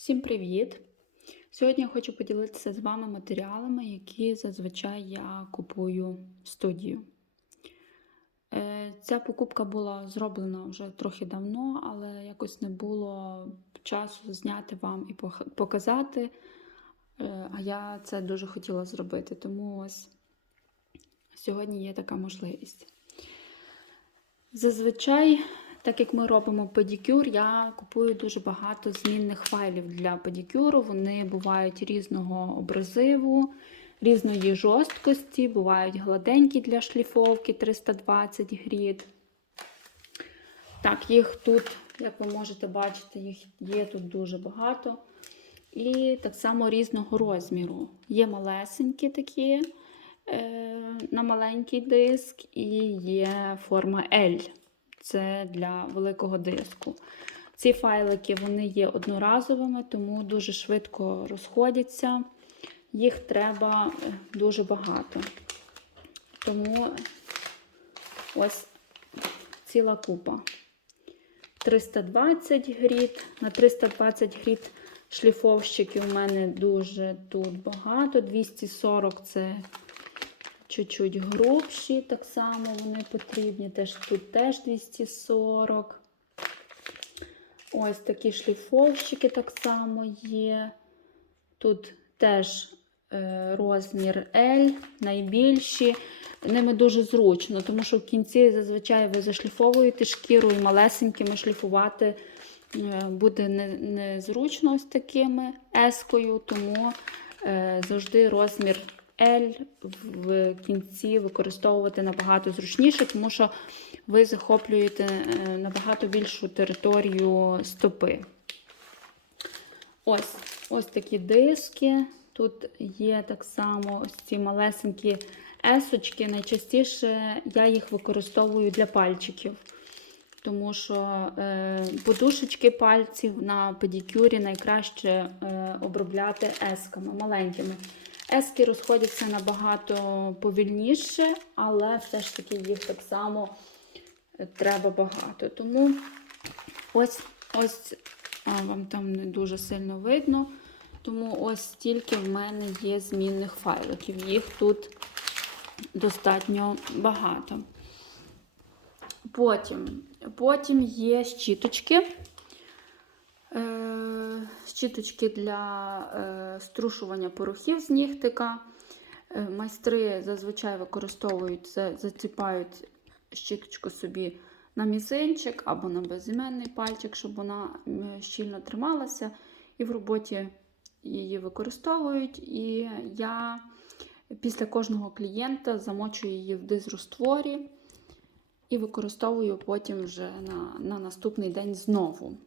Всім привіт! Сьогодні я хочу поділитися з вами матеріалами, які зазвичай я купую в студію. Е, Ця покупка була зроблена вже трохи давно, але якось не було часу зняти вам і показати. Е, А я це дуже хотіла зробити, тому ось сьогодні є така можливість. Зазвичай, так як ми робимо педикюр, я купую дуже багато змінних файлів для педикюру. Вони бувають різного образиву, різної жорсткості, бувають гладенькі для шліфовки 320 грід. Так, їх тут, як ви можете бачити, їх є тут дуже багато. І так само різного розміру. Є малесенькі такі е, на маленький диск, і є форма L. Це для великого диску. Ці файлики вони є одноразовими, тому дуже швидко розходяться. Їх треба е, дуже багато. Тому ось ціла купа. 320 гріт. На 320 гріт шліфовщиків у мене дуже тут багато. 240 це чуть-чуть грубші, так само вони потрібні. Теж, тут теж 240. Ось такі шліфовщики так само є. Тут теж е, розмір L, найбільші. Ними дуже зручно, тому що в кінці зазвичай ви зашліфовуєте шкіру і малесенькими шліфувати е, буде незручно не ось такими ескою, тому е, завжди розмір L в кінці використовувати набагато зручніше, тому що ви захоплюєте е, набагато більшу територію стопи. Ось ось такі диски. Тут є так само ось ці малесенькі есочки. Найчастіше я їх використовую для пальчиків. Тому що е, подушечки пальців на педикюрі найкраще е, обробляти есками маленькими. Ески розходяться набагато повільніше, але все ж таки їх так само е, треба багато. Тому ось ось а, вам там не дуже сильно видно. Тому ось стільки в мене є змінних файликів. Їх тут достатньо багато. Потім, потім є щіточки. Е, щіточки для е, струшування порохів з нігтика. Е, майстри зазвичай використовують заціпають щіточку собі на мізинчик або на безіменний пальчик, щоб вона щільно трималася. І в роботі її використовують. І я після кожного клієнта замочую її в дизростворі і використовую потім вже на, на наступний день знову.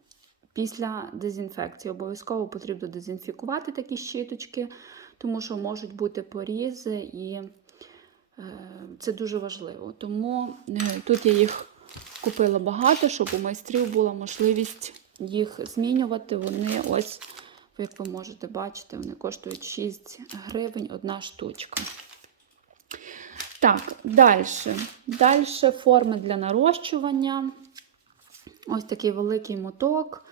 Після дезінфекції обов'язково потрібно дезінфікувати такі щіточки, тому що можуть бути порізи, і е, це дуже важливо. Тому е, тут я їх купила багато, щоб у майстрів була можливість їх змінювати. Вони ось, як ви можете бачити, вони коштують 6 гривень одна штучка. Так, далі. Далі форми для нарощування. Ось такий великий моток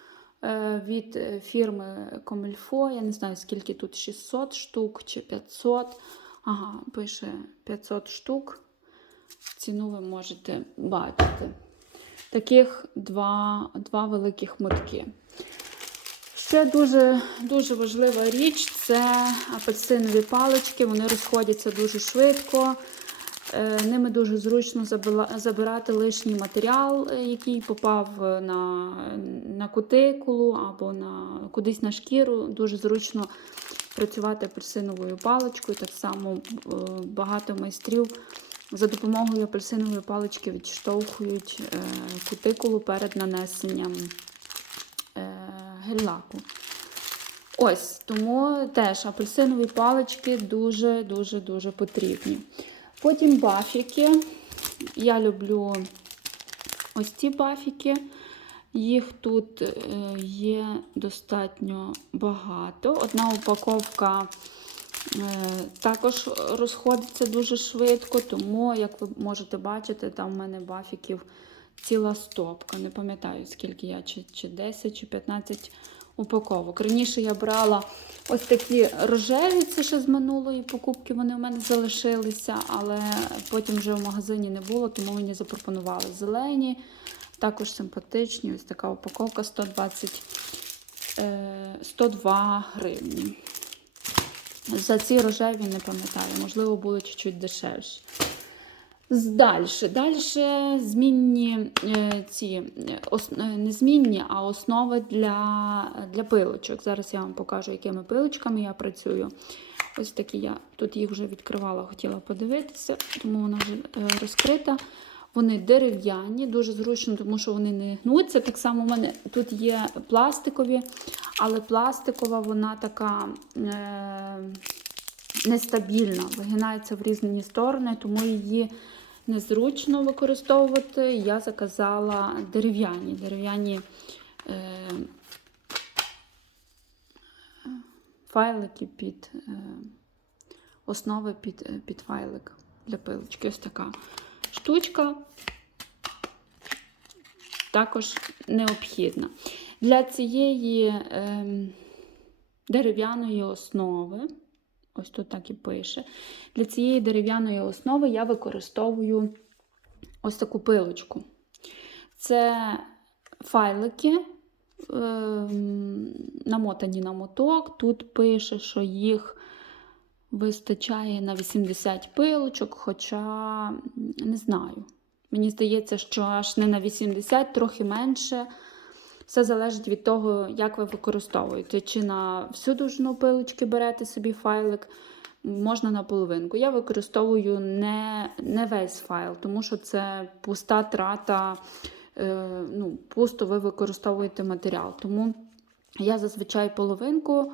від е, фірми Комильфо. Я не знаю, скільки тут 600 штук чи 500. Ага, пише 500 штук. Ціну ви можете бачити. Таких два, два великих мотки. Ще дуже, дуже важлива річ це апельсинові палички. Вони розходяться дуже швидко. Е, Ними дуже зручно забирати лишній матеріал, е, який попав е, на, на кутикулу або на, кудись на шкіру. Дуже зручно працювати апельсиновою паличкою. Так само багато майстрів за допомогою апельсинової палички відштовхують кутикулу перед нанесенням гель-лаку. Ось, тому теж апельсинові палички дуже-дуже-дуже потрібні. Потім бафіки. Я люблю ось ці бафіки. Їх тут е, є достатньо багато. Одна упаковка е, також розходиться дуже швидко, тому, як ви можете бачити, там в мене бафіків ціла стопка. Не пам'ятаю, скільки я, чи, чи 10, чи 15 упаковок. Раніше я брала ось такі рожеві, це ще з минулої покупки, вони у мене залишилися, але потім вже в магазині не було, тому мені запропонували зелені. Також симпатичні. Ось така упаковка 120, е, 102 гривні. За ці рожеві не пам'ятаю, можливо, були чуть-чуть дешевші. Далі, далі змінні е, ці е, е, не змінні, а основи для, для пилочок. Зараз я вам покажу, якими пилочками я працюю. Ось такі я тут їх вже відкривала, хотіла подивитися, тому вона вже розкрита. Вони дерев'яні, дуже зручно, тому що вони не гнуться. Так само у мене тут є пластикові, але пластикова вона така е, нестабільна, вигинається в різні сторони, тому її незручно використовувати. Я заказала дерев'яні. Дерев'яні е, файлики під е, основи під, е, під файлик для пилочки. Ось така штучка також необхідна. Для цієї е, дерев'яної основи, ось тут так і пише, для цієї дерев'яної основи я використовую ось таку пилочку. Це файлики, е, намотані на моток. Тут пише, що їх вистачає на 80 пилочок, хоча не знаю. Мені здається, що аж не на 80, трохи менше. Все залежить від того, як ви використовуєте. Чи на всю довжину пилочки берете собі файлик, можна на половинку. Я використовую не не весь файл, тому що це пуста трата, е, ну, пусто ви використовуєте матеріал. Тому я зазвичай половинку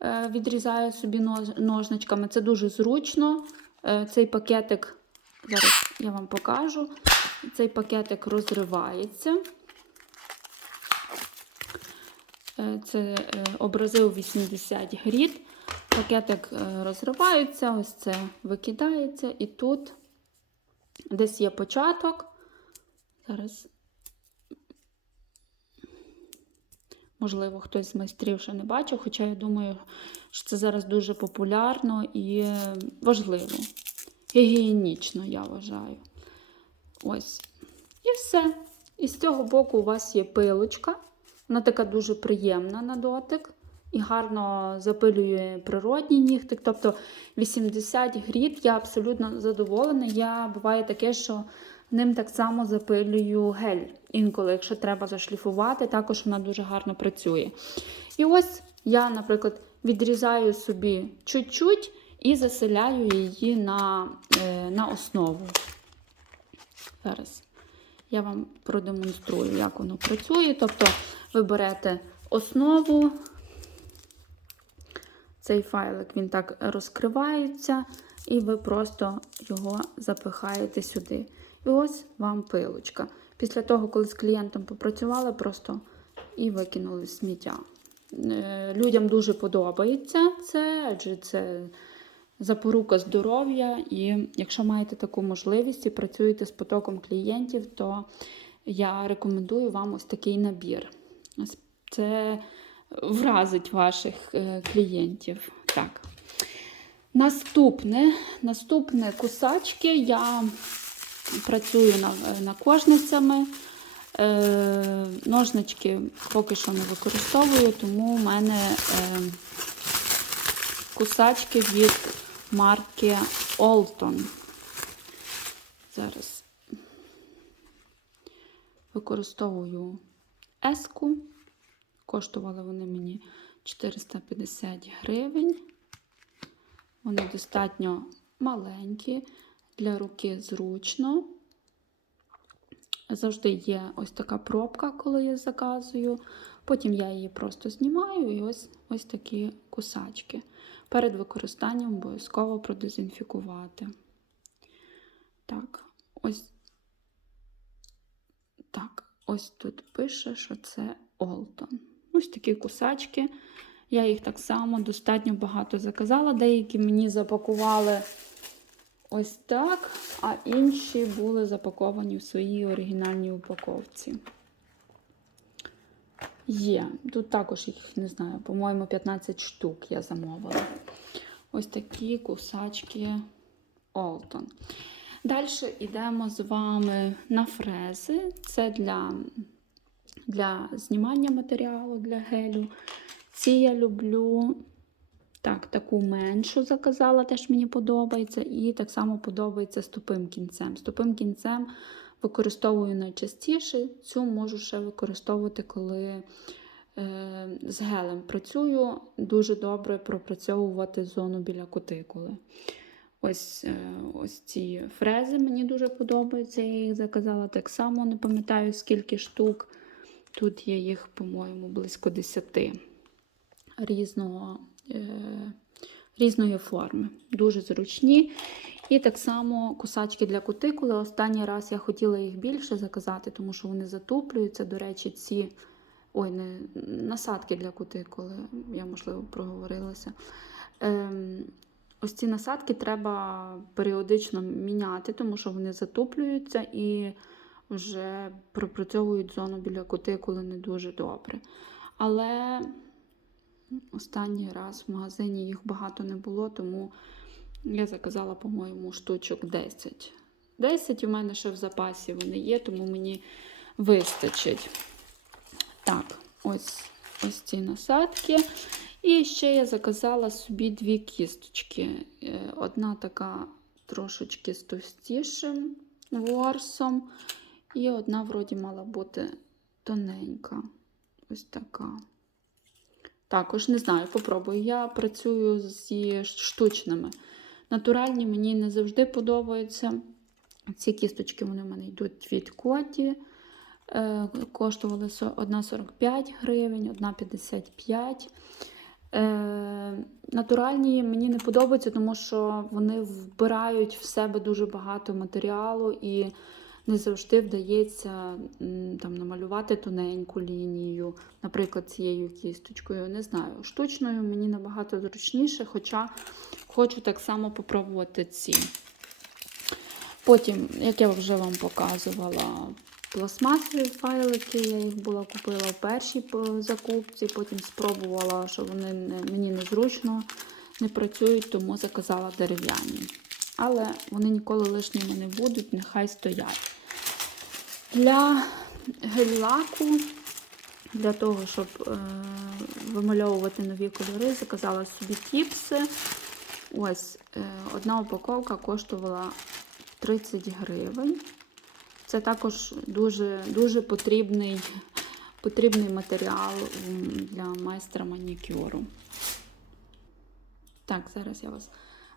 е, відрізаю собі ножничками. Це дуже зручно. Е, цей пакетик, зараз я вам покажу, цей пакетик розривається. Е, Це е, образи у 80 грід. Пакетик е, розривається, ось це викидається, і тут десь є початок. Зараз, можливо, хтось з майстрів ще не бачив, хоча я думаю, що це зараз дуже популярно і важливо. Гігієнічно, я вважаю. Ось. І все. І з цього боку у вас є пилочка. Вона така дуже приємна на дотик і гарно запилює природній нігтик. Тобто 80 грід я абсолютно задоволена. Я буває таке, що ним так само запилюю гель. Інколи, якщо треба зашліфувати, також вона дуже гарно працює. І ось я, наприклад, відрізаю собі чуть-чуть і заселяю її на, е, на основу. Зараз я вам продемонструю, як воно працює. Тобто, ви берете основу, цей файлик він так розкривається, і ви просто його запихаєте сюди. І ось вам пилочка. Після того, коли з клієнтом попрацювали, просто і викинули сміття. Е, Людям дуже подобається це, адже це запорука здоров'я. І якщо маєте таку можливість і працюєте з потоком клієнтів, то я рекомендую вам ось такий набір. Це вразить ваших е, клієнтів. Так. Наступне, наступне кусачки. Я працюю на, кожницями. Е, Ножнички поки що не використовую, тому в мене е, кусачки від марки Олтон. Зараз використовую еску. Коштували вони мені 450 гривень. Вони достатньо маленькі, для руки зручно. Завжди є ось така пробка, коли я заказую. Потім я її просто знімаю і ось ось такі кусачки. Перед використанням обов'язково продезінфікувати. Так, ось так, ось тут пише, що це Олтон. Ось такі кусачки. Я їх так само достатньо багато заказала. Деякі мені запакували ось так, а інші були запаковані в своїй оригінальній упаковці. Є. Тут також їх, не знаю, по-моєму, 15 штук я замовила. Ось такі кусачки Олтон. Далі йдемо з вами на фрези. Це для, для знімання матеріалу для гелю. Ці я люблю. Так, таку меншу заказала, теж мені подобається. І так само подобається з тупим кінцем. З тупим кінцем використовую найчастіше. Цю можу ще використовувати, коли е, з гелем працюю. Дуже добре пропрацьовувати зону біля кутикули. Ось, е, ось ці фрези мені дуже подобаються. Я їх заказала так само, не пам'ятаю скільки штук. Тут є їх, по-моєму, близько 10 різного, е, різної форми. Дуже зручні. І так само кусачки для кутикули. Останній раз я хотіла їх більше заказати, тому що вони затуплюються. До речі, ці ой, не насадки для кутикули, я, можливо, проговорилася. Ем, ось ці насадки треба періодично міняти, тому що вони затуплюються і вже пропрацьовують зону біля кутикули не дуже добре. Але останній раз в магазині їх багато не було, тому я заказала, по-моєму, штучок 10. 10 у мене ще в запасі вони є, тому мені вистачить. Так, ось, ось ці насадки. І ще я заказала собі дві кісточки. Е, Одна така трошечки з товстішим ворсом, і одна, вроді, мала бути тоненька. Ось така. Також не знаю, попробую. Я працюю зі штучними. Натуральні мені не завжди подобаються. Ці кісточки вони в мене йдуть від коті. Е, коштували со- одна 45 гривень, одна 55. Е, натуральні мені не подобаються, тому що вони вбирають в себе дуже багато матеріалу і не завжди вдається там, намалювати тоненьку лінію, наприклад, цією кісточкою. Не знаю. Штучною мені набагато зручніше, хоча хочу так само попробувати ці. Потім, як я вже вам показувала, пластмасові файлики, я їх була купила в першій закупці, потім спробувала, що вони мені незручно не працюють, тому заказала дерев'яні. Але вони ніколи лишніми не будуть, нехай стоять. Для гель-лаку, для того, щоб е, вимальовувати нові кольори, заказала собі тіпси. Ось е, одна упаковка коштувала 30 гривень. Це також дуже, дуже потрібний, потрібний матеріал для майстра манікюру. Так, зараз я вас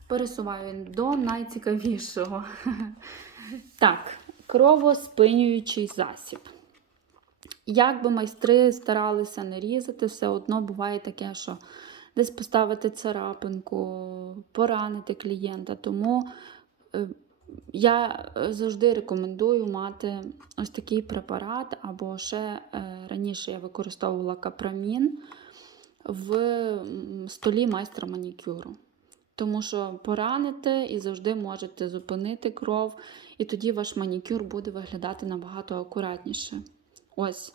пересуваю до найцікавішого. Так, кровоспинюючий засіб. Як би майстри старалися не різати, все одно буває таке, що десь поставити царапинку, поранити клієнта. Тому е, я е, завжди рекомендую мати ось такий препарат, або ще е, раніше я використовувала капрамін в столі майстра манікюру. Тому що поранити і завжди можете зупинити кров, і тоді ваш манікюр буде виглядати набагато акуратніше. Ось.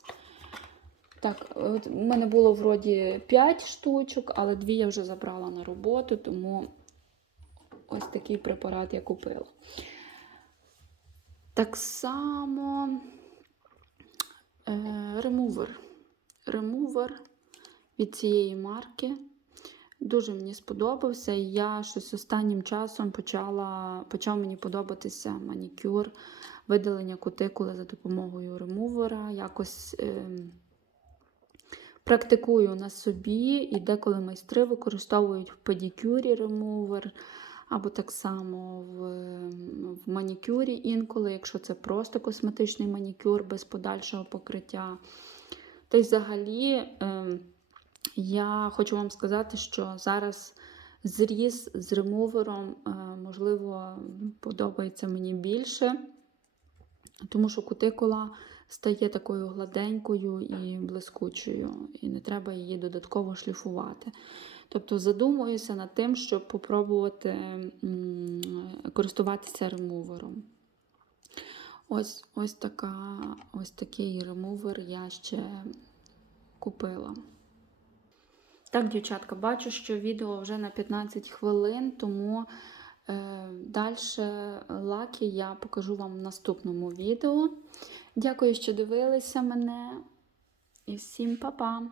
Так, от у мене було вроді 5 штучок, але дві я вже забрала на роботу, тому ось такий препарат я купила. Так само е, ремувер. Ремувер від цієї марки. Дуже мені сподобався. Я щось останнім часом почала, почав мені подобатися манікюр, видалення кутикули за допомогою ремувера. Якось е, практикую на собі, і деколи майстри використовують в педикюрі ремувер, або так само в, в манікюрі інколи, якщо це просто косметичний манікюр без подальшого покриття. Та й взагалі. Е, я хочу вам сказати, що зараз зріз з ремувером, е, можливо, подобається мені більше, тому що кутикула стає такою гладенькою і блискучою, і не треба її додатково шліфувати. Тобто задумуюся над тим, щоб попробувати користуватися ремувером. Ось, ось, така, ось такий ремувер я ще купила. Так, дівчатка, бачу, що відео вже на 15 хвилин, тому е, далі лаки я покажу вам в наступному відео. Дякую, що дивилися мене. І всім па-па!